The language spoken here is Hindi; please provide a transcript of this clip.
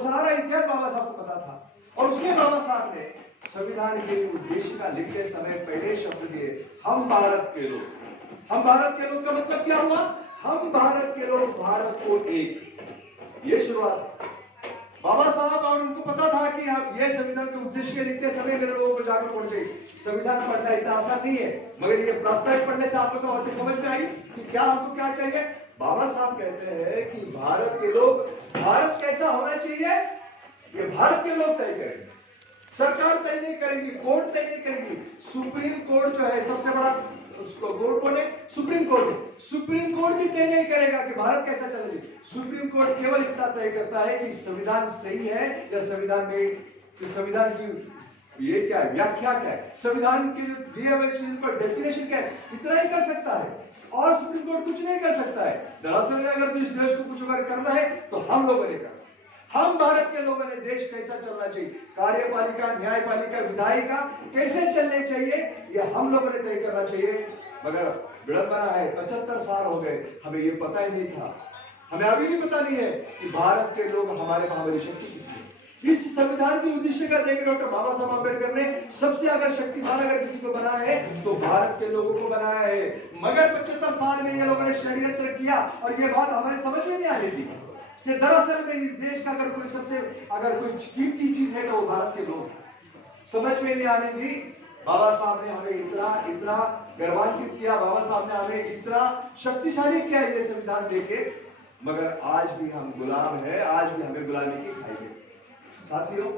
सारा इतिहास बाबा साहब को पता था और उसमें बाबा साहब ने संविधान के उद्देश्य का लिखते समय पहले शब्द दिए, हम भारत के लोग। हम भारत के लोग का मतलब क्या हुआ? हम भारत के लोग, भारत को एक। ये शुरुआत बाबा साहब, और उनको पता था कि हम ये संविधान के उद्देश्य के लिखते समय मेरे लोगों को जाकर पढ़ गई। संविधान पढ़ना इतना आसान नहीं है, मगर ये प्रस्तावित पढ़ने से आपको तो बातें समझ में आई कि क्या हमको क्या चाहिए। बाबा साहब कहते हैं कि भारत के लोग, भारत कैसा होना चाहिए ये भारत के लोग तय करेंगे, सरकार तय नहीं करेगी, कोर्ट तय नहीं करेगी। सुप्रीम कोर्ट जो है सबसे बड़ा उसको कोर्ट बोले, सुप्रीम कोर्ट है, सुप्रीम कोर्ट भी तय नहीं करेगा कि भारत कैसा चलेगी। सुप्रीम कोर्ट केवल इतना तय करता है कि संविधान सही है या संविधान में, संविधान की ये क्या है, व्याख्या क्या है, संविधान के दिए हुए चीज पर डेफिनेशन क्या है, इतना ही कर सकता है और सुप्रीम कोर्ट कुछ नहीं कर सकता है। दरअसल अगर इस देश को कुछ अगर करना है तो हम लोगों ने करना, हम भारत के लोगों ने देश कैसा चलना चाहिए, कार्यपालिका, न्यायपालिका, विधायिका कैसे चलने चाहिए, ये हम लोगों ने तय करना चाहिए। मगर विडंबना है, 75 साल हो गए, हमें ये पता ही नहीं था, हमें अभी भी पता नहीं है कि भारत के लोग हमारे महाबली शक्ति कितनी। इस संविधान के उद्देश्य का देख डॉक्टर बाबा साहब अम्बेडकर ने सबसे अगर शक्तिमान अगर किसी को बनाया है तो भारत के लोगों को बनाया है। मगर 75 साल में ये लोगों ने षड्यंत्र किया और ये बात हमारे समझ में नहीं आ रही थी कि दरअसल में इस देश का अगर कोई सबसे अगर कोई कीमती चीज है तो वो भारत के लोग, समझ में नहीं आने दी। बाबा साहब ने हमें इतना इतना गर्वान्वित किया, बाबा साहब ने हमें इतना शक्तिशाली किया ये संविधान देके, मगर आज भी हम गुलाम है, आज भी हमें गुलामी की खाई है। साथियों,